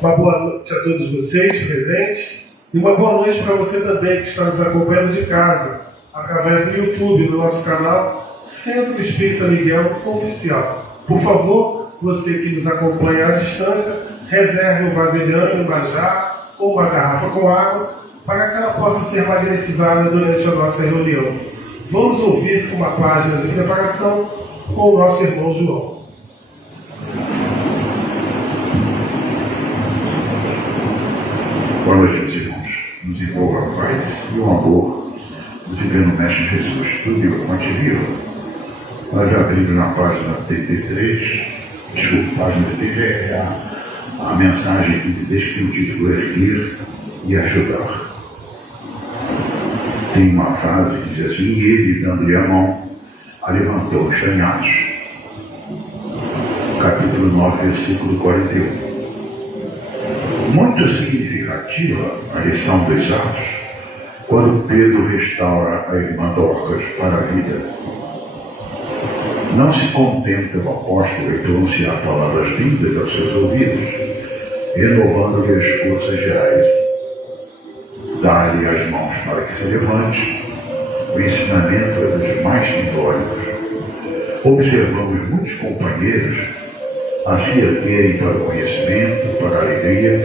Uma boa noite a todos vocês presentes e uma boa noite para você também que está nos acompanhando de casa, através do YouTube, do nosso canal Centro Espírita Miguel Oficial. Por favor, você que nos acompanha à distância, reserve um vasilhame, uma jarra ou uma garrafa com água para que ela possa ser magnetizada durante a nossa reunião. Vamos ouvir uma página de preparação com o nosso irmão João. Boa noite, meus irmãos. Nos envolva a paz e o amor do Divino Mestre Jesus. Tudo de fonte viva. Nós abrimos na página 33, página 33 é a mensagem que deixa que o título é Erguer e Ajudar. Tem uma frase que diz assim: e ele, dando-lhe a mão, a levantou estranhados. Capítulo 9, versículo 41. Muito significativa a lição dos Atos, quando Pedro restaura a irmã Dorcas para a vida. Não se contenta o apóstolo em pronunciar palavras lindas aos seus ouvidos, renovando-lhe as forças gerais. Dá-lhe as mãos para que se levante. O ensinamento é dos mais simbólicos. Observamos muitos companheiros a se erguerem para o conhecimento, para a alegria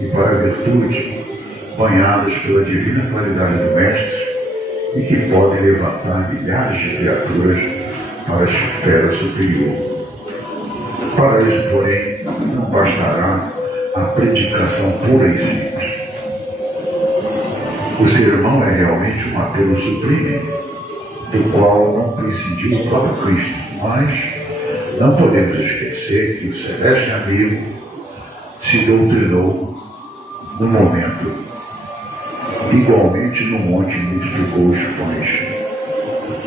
e para a virtude, banhados pela divina qualidade do Mestre e que podem levantar milhares de criaturas para a esfera superior. Para isso, porém, não bastará a predicação pura e simples. O sermão é realmente um apelo sublime, do qual não prescindiu o próprio Cristo, mas não podemos esquecer que o celeste amigo se doutrinou no momento. Igualmente no monte multiplicou os pães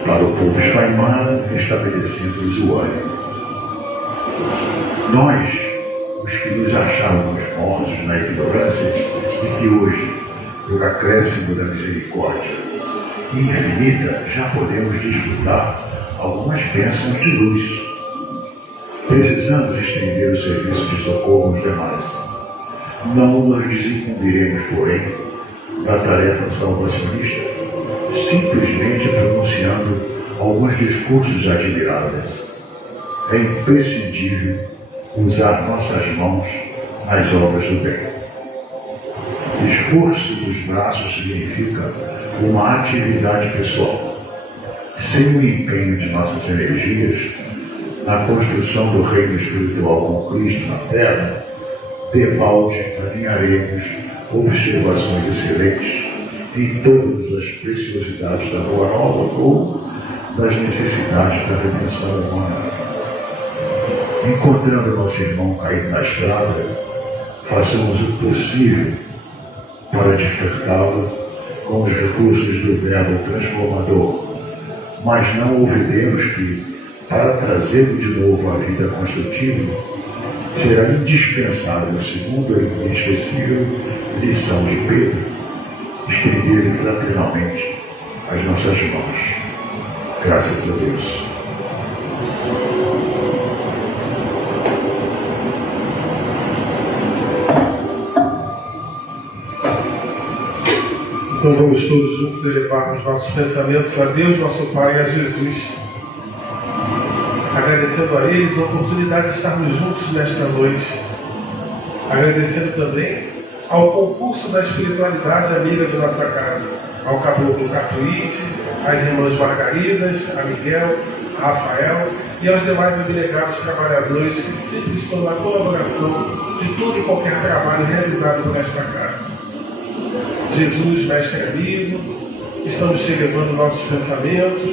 para o povo esfaimado, restabelecendo-lhes o ânimo. Nós, os que nos achávamos mortos na ignorância, e que hoje, por acréscimo da misericórdia infinita, já podemos desfrutar algumas bênçãos de luz. Precisamos estender o serviço de socorro aos demais. Não nos desincumbiremos, porém, da tarefa salvacionista, simplesmente pronunciando alguns discursos admiráveis. É imprescindível usar nossas mãos nas obras do bem. Esforço dos braços significa uma atividade pessoal. Sem o empenho de nossas energias na construção do reino espiritual com Cristo na terra, debalde alinharemos observações excelentes em todas as preciosidades da boa nova ou das necessidades da redenção humana. Encontrando nosso irmão caído na estrada, façamos o possível para despertá-lo com os recursos do verbo transformador, mas não olvidemos que, para trazê-lo de novo à vida construtiva, será indispensável, segundo a inesquecível lição de Pedro, estender fraternalmente as nossas mãos. Graças a Deus. Então vamos todos juntos elevar os nossos pensamentos a Deus, nosso Pai, e a Jesus, agradecendo a eles a oportunidade de estarmos juntos nesta noite, agradecendo também ao concurso da espiritualidade amiga de nossa casa, ao Caboclo Catuíte, às irmãs Margaridas, a Miguel, a Rafael e aos demais abnegados trabalhadores que sempre estão na colaboração de todo e qualquer trabalho realizado por esta casa. Jesus, Mestre amigo, estamos te elevando nossos pensamentos,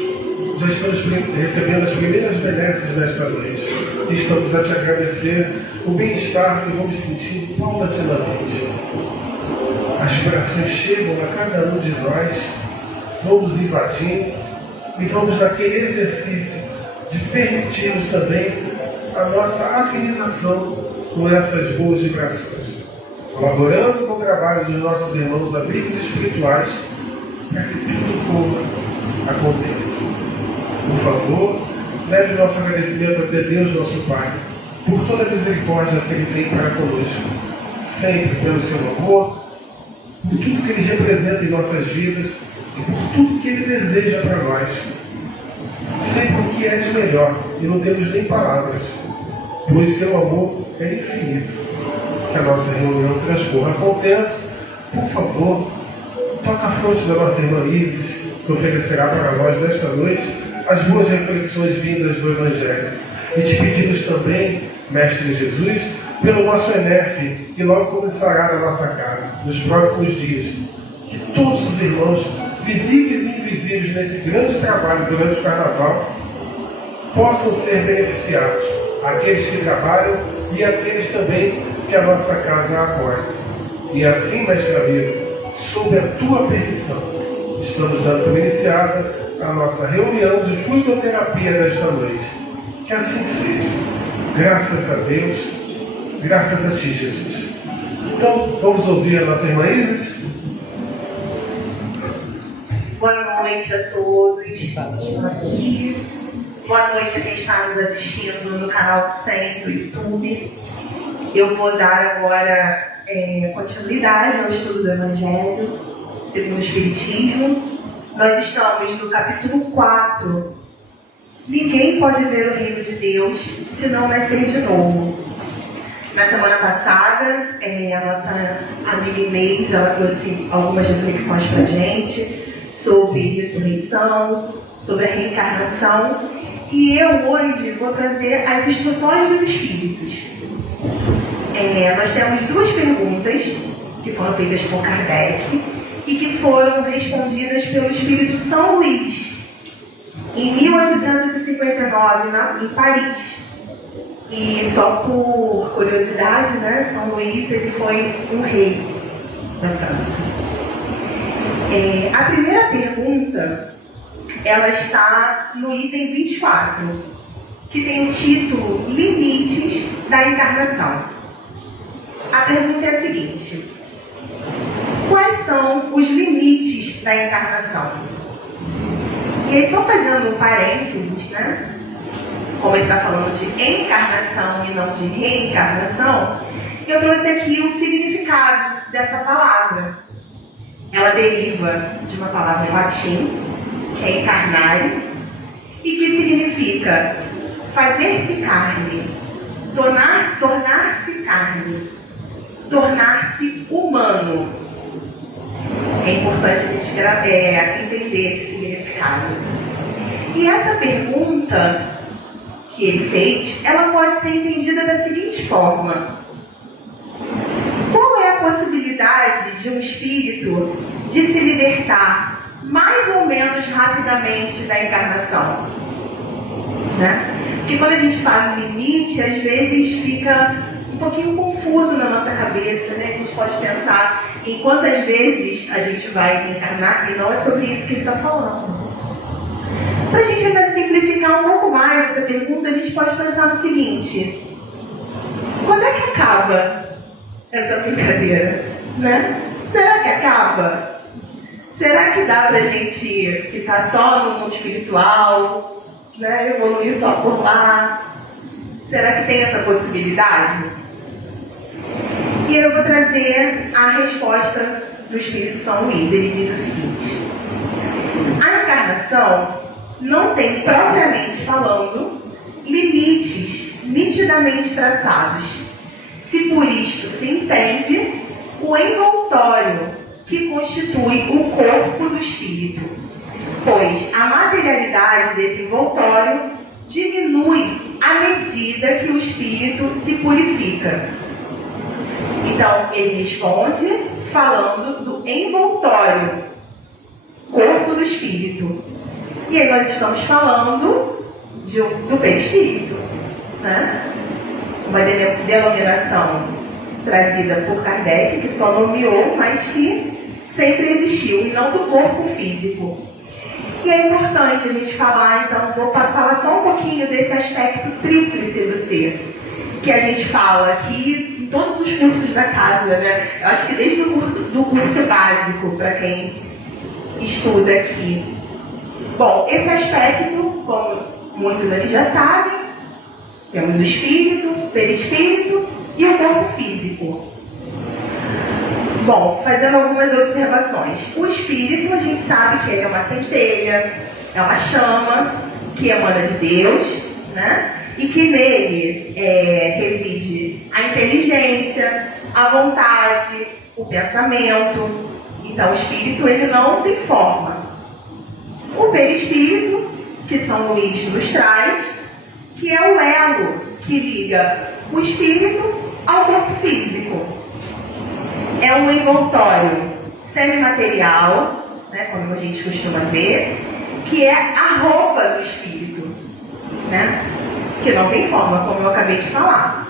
já estamos recebendo as primeiras benesses desta noite e estamos a te agradecer o bem-estar que vamos sentindo paulatinamente. As vibrações chegam a cada um de nós, vamos invadindo e vamos naquele exercício de permitirmos também a nossa afinização com essas boas vibrações, colaborando com o trabalho dos nossos irmãos amigos espirituais para que tudo corra a contento. Por favor, leve o nosso agradecimento até Deus, nosso Pai, por toda a misericórdia que Ele tem para conosco. sempre pelo seu amor, por tudo que Ele representa em nossas vidas e por tudo que Ele deseja para nós. Sempre o que é de melhor, e não temos nem palavras, pois seu amor é infinito. Que a nossa reunião transcorra contento. Por favor, toca a fronte da nossa irmã Isis, que oferecerá para nós nesta noite as boas reflexões vindas do Evangelho. E te pedimos também, Mestre Jesus, pelo nosso ENERF, que logo começará na nossa casa, nos próximos dias, que todos os irmãos, visíveis e invisíveis nesse grande trabalho durante o Carnaval, possam ser beneficiados, aqueles que trabalham e aqueles também que a nossa casa acolhe. E assim, Mestre amigo, sob a tua permissão, estamos dando por iniciada a nossa reunião de fluidoterapia desta noite. Que assim seja. Graças a Deus, graças a ti, Jesus. Então, vamos ouvir a nossa irmã Isis? Boa noite a todos que estão aqui. Boa noite a quem está nos assistindo no canal do SEM do YouTube. Eu vou dar agora continuidade ao estudo do Evangelho segundo o Espiritismo. Nós estamos no capítulo 4. Ninguém pode ver o reino de Deus se não nascer de novo. Na semana passada, a nossa amiga Inês, ela trouxe algumas reflexões para a gente sobre ressurreição, sobre a reencarnação. E eu hoje vou trazer as instruções dos Espíritos. Nós temos duas perguntas que foram feitas por Kardec e que foram respondidas pelo Espírito São Luís em 1859, em Paris. E só por curiosidade, né, São Luís ele foi um rei da França. A primeira pergunta, ela está no item 24, que tem o título Limites da Encarnação. A pergunta é a seguinte: quais são os limites da encarnação? E aí, só fazendo um parênteses, né? Como ele está falando de encarnação e não de reencarnação, eu trouxe aqui o significado dessa palavra. Ela deriva de uma palavra em latim, que é encarnare, e que significa fazer-se carne, tornar-se carne, tornar-se humano. É importante a gente entender esse significado. E essa pergunta que ele fez, ela pode ser entendida da seguinte forma: qual é a possibilidade de um espírito de se libertar mais ou menos rapidamente da encarnação? Né? Porque quando a gente fala em limite, às vezes fica um pouquinho confuso na nossa cabeça, né? A gente pode pensar em quantas vezes a gente vai encarnar, e não é sobre isso que ele está falando. Para a gente ainda simplificar um pouco mais essa pergunta, a gente pode pensar no seguinte: quando é que acaba essa brincadeira? Né? Será que acaba? Será que dá para a gente ficar só no mundo espiritual, né? Evoluir só por lá? Será que tem essa possibilidade? E eu vou trazer a resposta do Espírito São Luís. Ele diz o seguinte: a encarnação não tem, propriamente falando, limites nitidamente traçados, se por isto se entende o envoltório que constitui o corpo do espírito, pois a materialidade desse envoltório diminui à medida que o espírito se purifica. Então, ele responde falando do envoltório, corpo do espírito. E aí nós estamos falando do perispírito, né? Uma denominação trazida por Kardec, que só nomeou, mas que sempre existiu, e não do corpo físico. E é importante a gente falar, então, vou falar só um pouquinho desse aspecto tríplice do ser, que a gente fala aqui em todos os cursos da casa, né? Eu acho que desde o curso básico, para quem estuda aqui. Bom, esse aspecto, como muitos aqui já sabem, temos o espírito, o perispírito e o corpo físico. Bom, fazendo algumas observações. O espírito, a gente sabe que ele é uma centelha, é uma chama que emana de Deus, né? E que nele reside a inteligência, a vontade, o pensamento. Então, o espírito, ele não tem forma. O perispírito, que São Luís nos traz, que é o elo que liga o espírito ao corpo físico. É um envoltório semimaterial, né, como a gente costuma ver, que é a roupa do espírito, né, que não tem forma, como eu acabei de falar.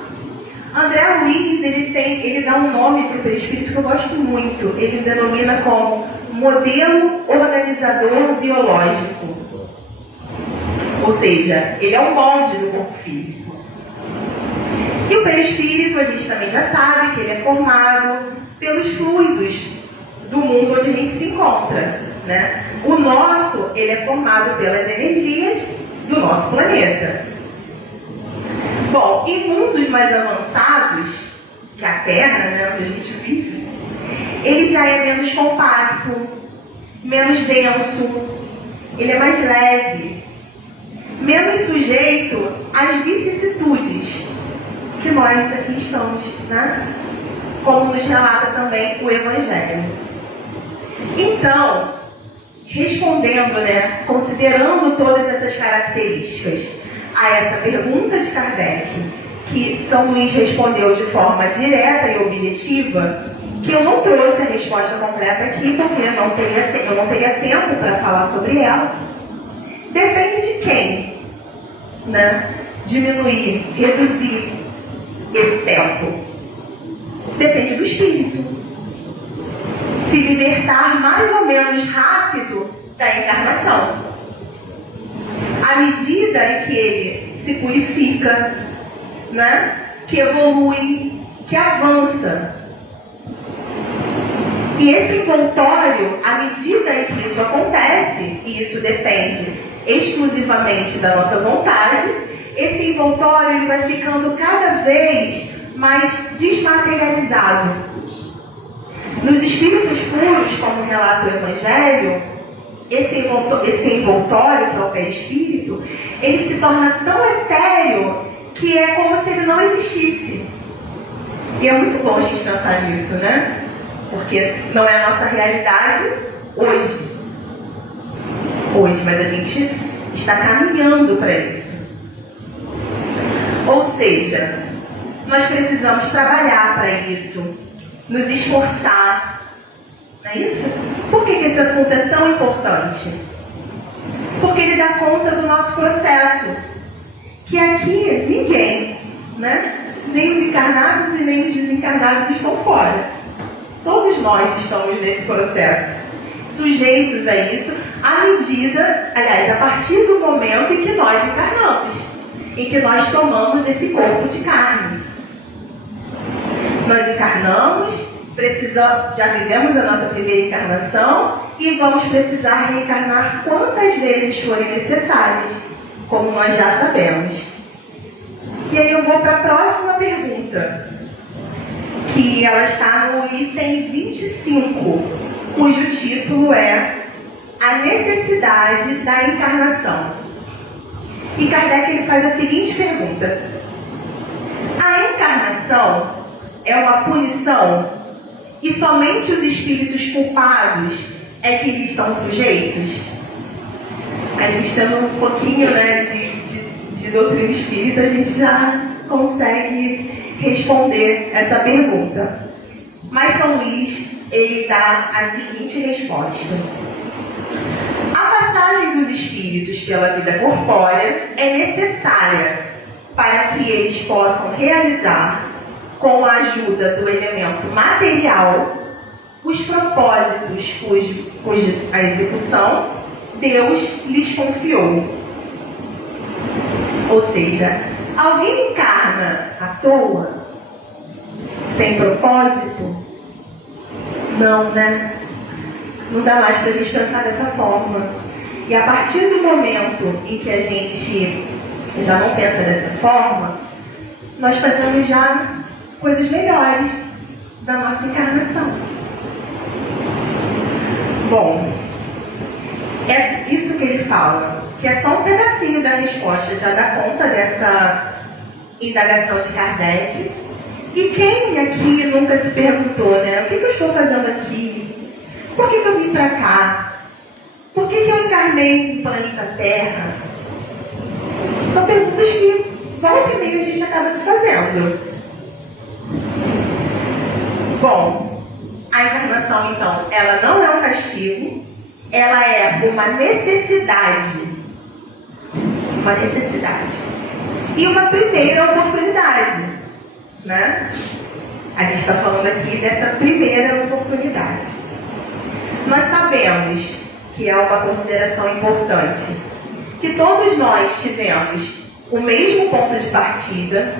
André Luiz, ele dá um nome para o perispírito que eu gosto muito. Ele denomina como modelo organizador biológico. Ou seja, ele é o molde do corpo físico. E o perispírito, a gente também já sabe que ele é formado pelos fluidos do mundo onde a gente se encontra, né? O nosso, ele é formado pelas energias do nosso planeta. Bom, em mundos mais avançados, que a Terra, né, onde a gente vive, ele já é menos compacto, menos denso, ele é mais leve, menos sujeito às vicissitudes que nós aqui estamos, né? Como nos relata também o Evangelho. Então, respondendo, né, considerando todas essas características a essa pergunta de Kardec, que São Luís respondeu de forma direta e objetiva, que eu não trouxe a resposta completa aqui, porque eu não teria tempo para falar sobre ela. Depende de quem, né, diminuir, reduzir esse tempo. Depende do espírito. Se libertar mais ou menos rápido da encarnação. À medida em que ele se purifica, né, que evolui, que avança. E esse envoltório, à medida em que isso acontece, e isso depende exclusivamente da nossa vontade, esse envoltório ele vai ficando cada vez mais desmaterializado. Nos espíritos puros, como relata o Evangelho, esse envoltório, que é o perispírito, ele se torna tão etéreo que é como se ele não existisse. E é muito bom a gente pensar nisso, né? Porque não é a nossa realidade hoje. Mas a gente está caminhando para isso. Ou seja, nós precisamos trabalhar para isso, nos esforçar. Não é isso? Por que esse assunto é tão importante? Porque ele dá conta do nosso processo. Que aqui ninguém, né? Nem os encarnados e nem os desencarnados estão fora. Todos nós estamos nesse processo, sujeitos a isso, à medida, aliás, a partir do momento em que nós encarnamos, em que nós tomamos esse corpo de carne. Nós encarnamos, já vivemos a nossa primeira encarnação e vamos precisar reencarnar quantas vezes forem necessárias, como nós já sabemos. E aí eu vou para a próxima pergunta, que ela está no item 25, cujo título é A Necessidade da Encarnação. E Kardec ele faz a seguinte pergunta: a encarnação é uma punição e somente os espíritos culpados é que lhes estão sujeitos? A gente tendo um pouquinho, né, de doutrina espírita, a gente já consegue responder essa pergunta. Mas São Luís, ele dá a seguinte resposta: a passagem dos espíritos pela vida corpórea é necessária para que eles possam realizar, com a ajuda do elemento material, os propósitos cuja a execução Deus lhes confiou. Ou seja, alguém encarna à toa, sem propósito? Não, né? Não dá mais para a gente pensar dessa forma. E a partir do momento em que a gente já não pensa dessa forma, nós fazemos já coisas melhores da nossa encarnação. Bom, é isso que ele fala, que é só um pedacinho da resposta, já dá conta dessa indagação de Kardec. E quem aqui nunca se perguntou, né? O que eu estou fazendo aqui? Por que eu vim para cá? Por que eu encarnei no planeta Terra? São perguntas que volta e meia a gente acaba se fazendo. Bom, a encarnação, então, ela não é um castigo, ela é uma necessidade. Uma necessidade. E uma primeira oportunidade, né? A gente está falando aqui dessa primeira oportunidade. Nós sabemos que é uma consideração importante, que todos nós tivemos o mesmo ponto de partida,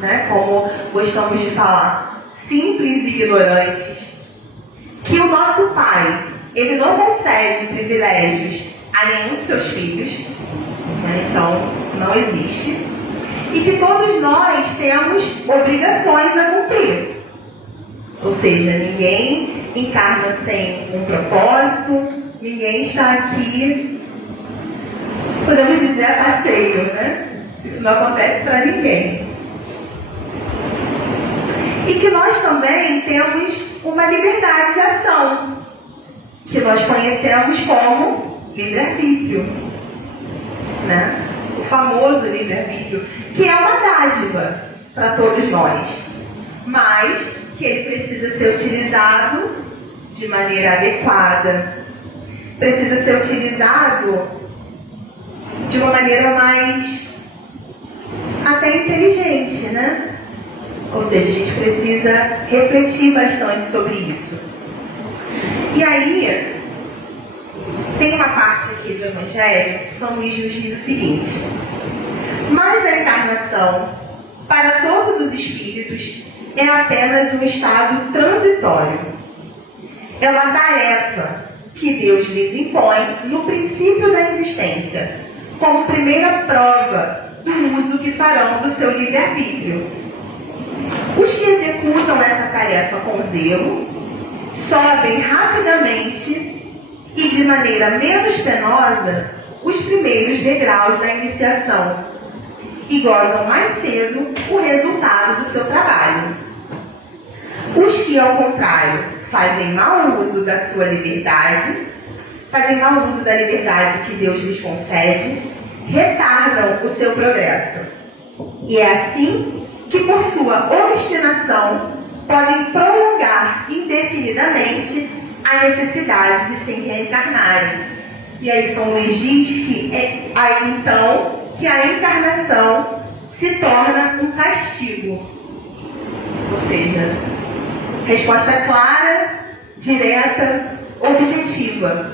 né? Como gostamos de falar, simples e ignorantes, que o nosso Pai, ele não concede privilégios a nenhum de seus filhos, né? Então não existe, e que todos nós temos obrigações a cumprir, ou seja, ninguém encarna sem um propósito, ninguém está aqui, podemos dizer, a passeio, né? Isso não acontece para ninguém. E que nós também temos uma liberdade de ação, que nós conhecemos como livre-arbítrio, né? O famoso livre-arbítrio, que é uma dádiva para todos nós, mas que ele precisa ser utilizado de maneira adequada, precisa ser utilizado de uma maneira mais até inteligente, né? Ou seja, a gente precisa refletir bastante sobre isso. E aí, tem uma parte aqui do Evangelho que São Luís nos diz o seguinte: mas a encarnação, para todos os espíritos, é apenas um estado transitório. É uma tarefa que Deus lhes impõe no princípio da existência, como primeira prova do uso que farão do seu livre-arbítrio. Os que executam essa tarefa com zelo sobem rapidamente e de maneira menos penosa os primeiros degraus da iniciação e gozam mais cedo o resultado do seu trabalho. Os que, ao contrário, fazem mau uso da sua liberdade, fazem mau uso da liberdade que Deus lhes concede, retardam o seu progresso. E é assim que, por sua obstinação, podem prolongar indefinidamente a necessidade de se reencarnarem. E aí São Luís diz que é aí então que a encarnação se torna um castigo. Ou seja, resposta clara, direta, objetiva.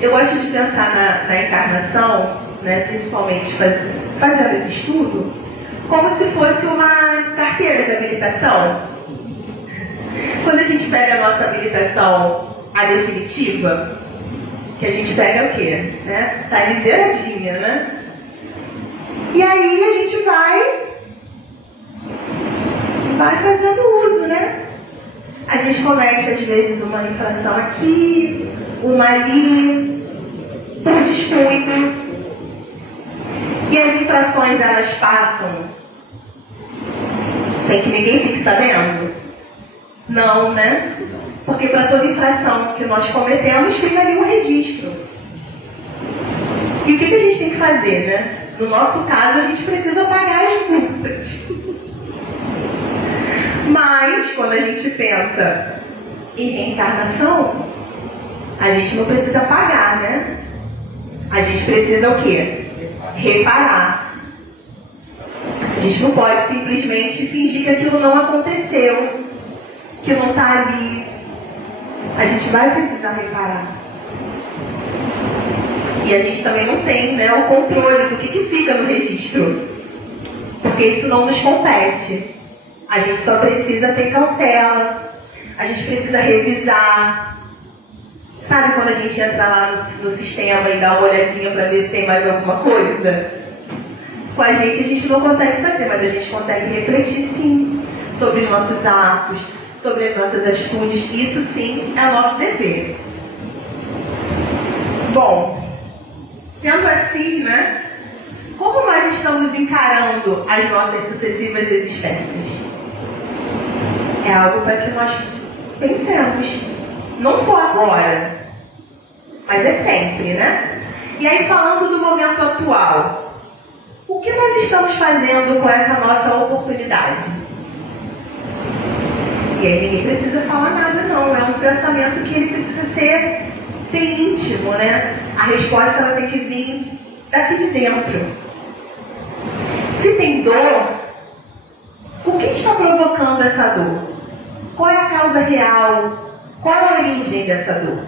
Eu gosto de pensar na encarnação, né, principalmente fazendo esse estudo, como se fosse uma carteira de habilitação. Quando a gente pega a nossa habilitação, a definitiva, que a gente pega o quê? Né? Tá ali zeradinha, né? E aí a gente vai fazendo uso, né? A gente comete, às vezes, uma infração aqui, uma ali, por descuido. E as infrações, elas passam sem que ninguém fique sabendo? Não, né? Porque para toda infração que nós cometemos, fica ali um registro. E o que a gente tem que fazer, né? No nosso caso, a gente precisa pagar as multas. Mas, quando a gente pensa em reencarnação, a gente não precisa pagar, né? A gente precisa o quê? Reparar. A gente não pode simplesmente fingir que aquilo não aconteceu, que não está ali. A gente vai precisar reparar. E a gente também não tem, né, o controle do que fica no registro, porque isso não nos compete. A gente só precisa ter cautela, a gente precisa revisar. Sabe quando a gente entra lá no sistema e dá uma olhadinha para ver se tem mais alguma coisa? Com a gente não consegue fazer, mas a gente consegue refletir sim sobre os nossos atos, sobre as nossas atitudes. Isso sim é nosso dever. encarando as nossas sucessivas existências? É algo para que nós pensemos, não só agora, mas é sempre, né? E aí, falando do momento atual, o que nós estamos fazendo com essa nossa oportunidade? E aí ninguém precisa falar nada, não. É um pensamento que ele precisa ser íntimo, né? A resposta ela tem que vir daqui de dentro. Se tem dor, o que está provocando essa dor? Qual é a causa real? Qual é a origem dessa dor?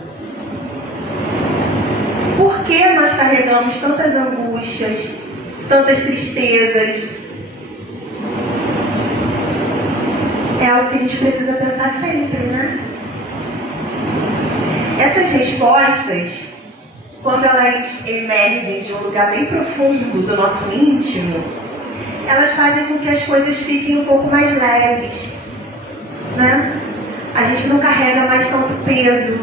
Por que nós carregamos tantas angústias, tantas tristezas? É algo que a gente precisa pensar sempre, né? Essas respostas, quando elas emergem de um lugar bem profundo do nosso íntimo, elas fazem com que as coisas fiquem um pouco mais leves, né? A gente não carrega mais tanto peso,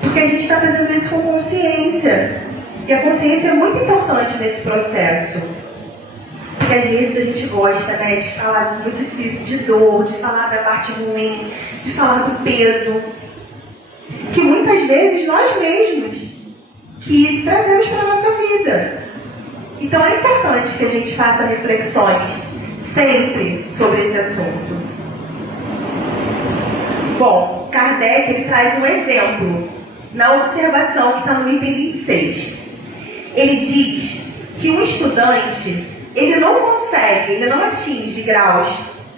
porque a gente está fazendo isso com consciência. E a consciência é muito importante nesse processo. Porque às vezes a gente gosta, né, de falar muito de dor, de falar da parte ruim, de falar do peso, que muitas vezes nós mesmos que trazemos para a nossa vida. Então é importante que a gente faça reflexões sempre sobre esse assunto. Bom, Kardec ele traz um exemplo na observação que está no item 26. Ele diz que o estudante ele não atinge graus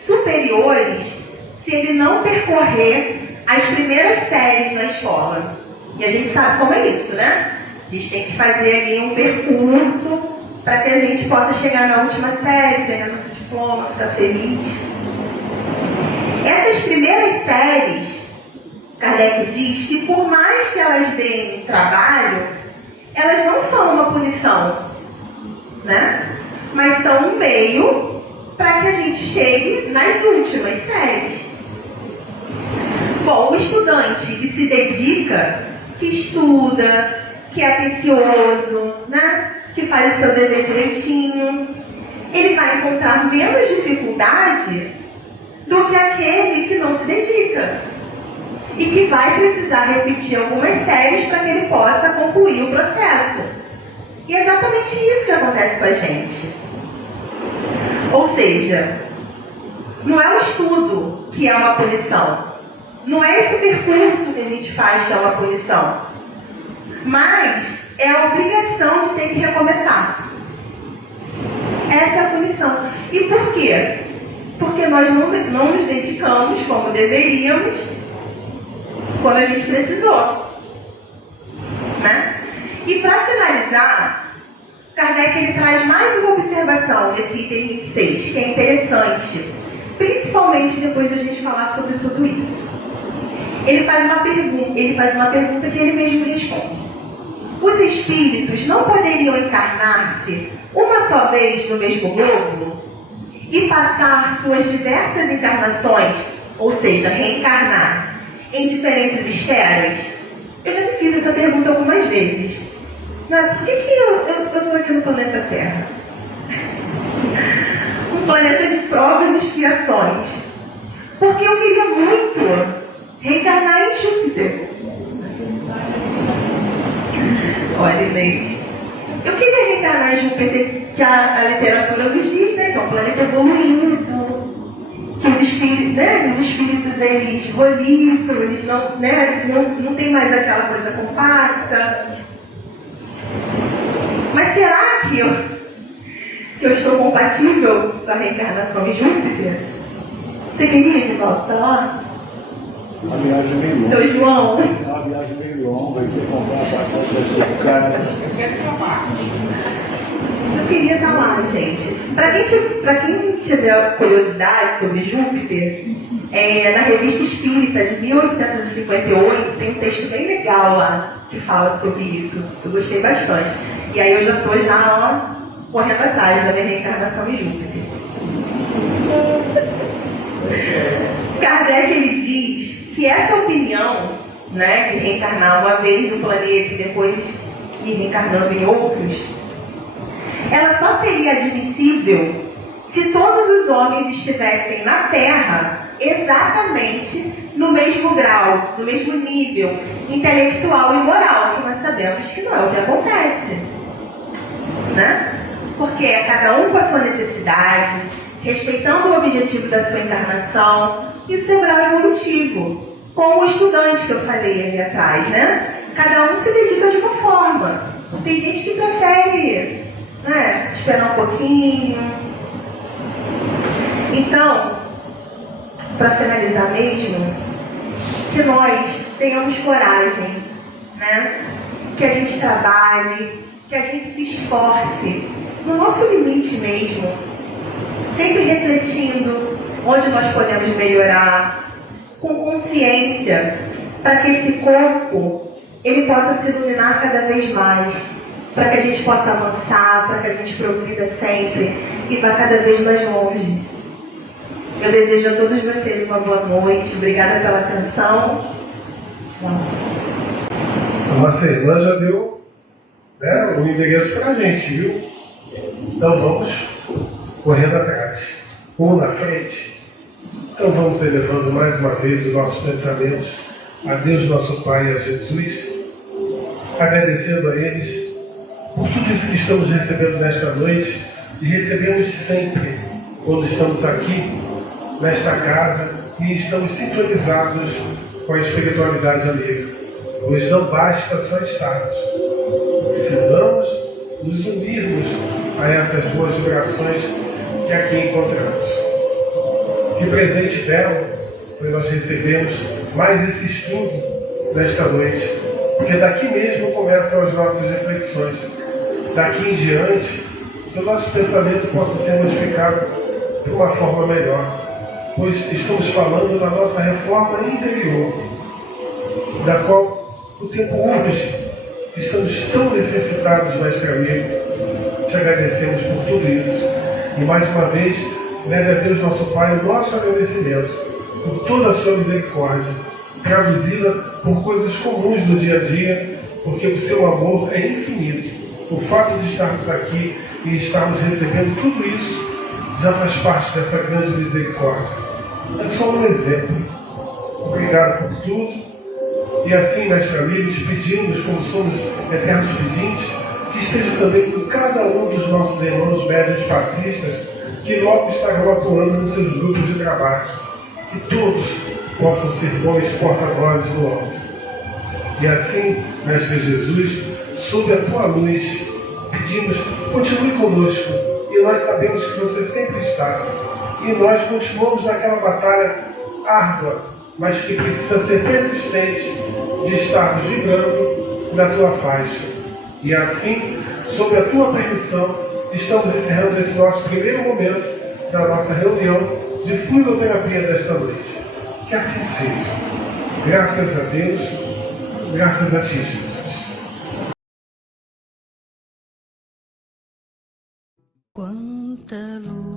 superiores se ele não percorrer as primeiras séries na escola. E a gente sabe como é isso, né? A gente tem que fazer ali um percurso para que a gente possa chegar na última série, ganhar nosso diploma, ficar feliz. Essas primeiras séries, Kardec diz que por mais que elas deem trabalho, elas não são uma punição, né? Mas são um meio para que a gente chegue nas últimas séries. Bom, o estudante que se dedica, que estuda, que é atencioso, né? Que faz o seu dever direitinho, ele vai encontrar menos dificuldade do que aquele que não se dedica e que vai precisar repetir algumas séries para que ele possa concluir o processo. E é exatamente isso que acontece com a gente. Ou seja, não é o estudo que é uma punição, não é esse percurso que a gente faz que é uma punição, mas é a obrigação de ter que recomeçar. Essa é a punição. E por quê? Porque nós não nos dedicamos como deveríamos quando a gente precisou, né? E para finalizar, Kardec ele traz mais uma observação nesse item 26, que é interessante, principalmente depois da gente falar sobre tudo isso. Ele faz uma pergunta que ele mesmo responde. Os espíritos não poderiam encarnar-se uma só vez no mesmo globo e passar suas diversas encarnações, ou seja, reencarnar, em diferentes esferas? Eu já me fiz essa pergunta algumas vezes. Por que eu estou aqui no planeta Terra? Um planeta de provas e expiações. Porque eu queria muito reencarnar em Júpiter. Olha, Inês. Eu queria reencarnar em Júpiter, que a literatura nos diz, né? Que é um planeta evoluído, que os espíritos eles volitam, eles não tem mais aquela coisa compacta. Mas será que eu estou compatível com a reencarnação em Júpiter? Você queria de volta lá? Uma viagem meio longa. Seu João? Uma viagem meio longa, vai ter que comprar uma passagem para ser cara. Eu queria estar lá, gente. Para quem tiver curiosidade sobre Júpiter, na Revista Espírita de 1858 tem um texto bem legal lá que fala sobre isso. Eu gostei bastante. E aí eu já estou correndo atrás da minha reencarnação em Júpiter. Kardec ele diz que essa opinião, né, de reencarnar uma vez no planeta e depois ir reencarnando em outros, ela só seria admissível se todos os homens estivessem na Terra exatamente no mesmo grau, no mesmo nível intelectual e moral, que nós sabemos que não é o que acontece, né? Porque é cada um com a sua necessidade, respeitando o objetivo da sua encarnação e o seu grau evolutivo, como o estudante que eu falei ali atrás, né? Cada um se dedica de uma forma. Tem gente que prefere, né, esperar um pouquinho. Então, para finalizar mesmo, que nós tenhamos coragem, né? Que a gente trabalhe, que a gente se esforce, no nosso limite mesmo, sempre refletindo onde nós podemos melhorar, com consciência, para que esse corpo ele possa se iluminar cada vez mais, para que a gente possa avançar, para que a gente progrida sempre e vá cada vez mais longe. Eu desejo a todos vocês uma boa noite. Obrigada pela atenção. Tchau. A nossa irmã já deu, né, o endereço para a gente, viu? Então vamos correndo atrás. Um na frente. Então vamos elevando mais uma vez os nossos pensamentos a Deus nosso Pai e a Jesus, agradecendo a eles por tudo isso que estamos recebendo nesta noite e recebemos sempre quando estamos aqui nesta casa e estamos sintonizados com a espiritualidade amiga. Pois não basta só estarmos, precisamos nos unirmos a essas boas vibrações que aqui encontramos. Que presente belo foi nós recebemos mais esse estudo nesta noite, porque daqui mesmo começam as nossas reflexões. Daqui em diante, que o nosso pensamento possa ser modificado de uma forma melhor, pois estamos falando da nossa reforma interior, da qual o tempo urge. Estamos tão necessitados, mestre amigo. Te agradecemos por tudo isso. E mais uma vez, leve a Deus nosso Pai o nosso agradecimento por toda a sua misericórdia, traduzida por coisas comuns do dia a dia, porque o seu amor é infinito. O fato de estarmos aqui e estarmos recebendo tudo isso já faz parte dessa grande misericórdia. É só um exemplo. Obrigado por tudo. E assim, mestre amigo, te pedimos, como somos eternos pedintes, que esteja também com cada um dos nossos irmãos médios passistas que logo estarão atuando nos seus grupos de trabalho. Que todos possam ser bons porta-vozes do alto. E assim, mestre Jesus, sob a tua luz, pedimos, continue conosco. E nós sabemos que você sempre está. E nós continuamos naquela batalha árdua, mas que precisa ser persistente, de estarmos vibrando na tua faixa. E assim, sob a tua permissão, estamos encerrando esse nosso primeiro momento da nossa reunião de fluidoterapia desta noite. Que assim seja. Graças a Deus, graças a ti, Jesus. Quanta luz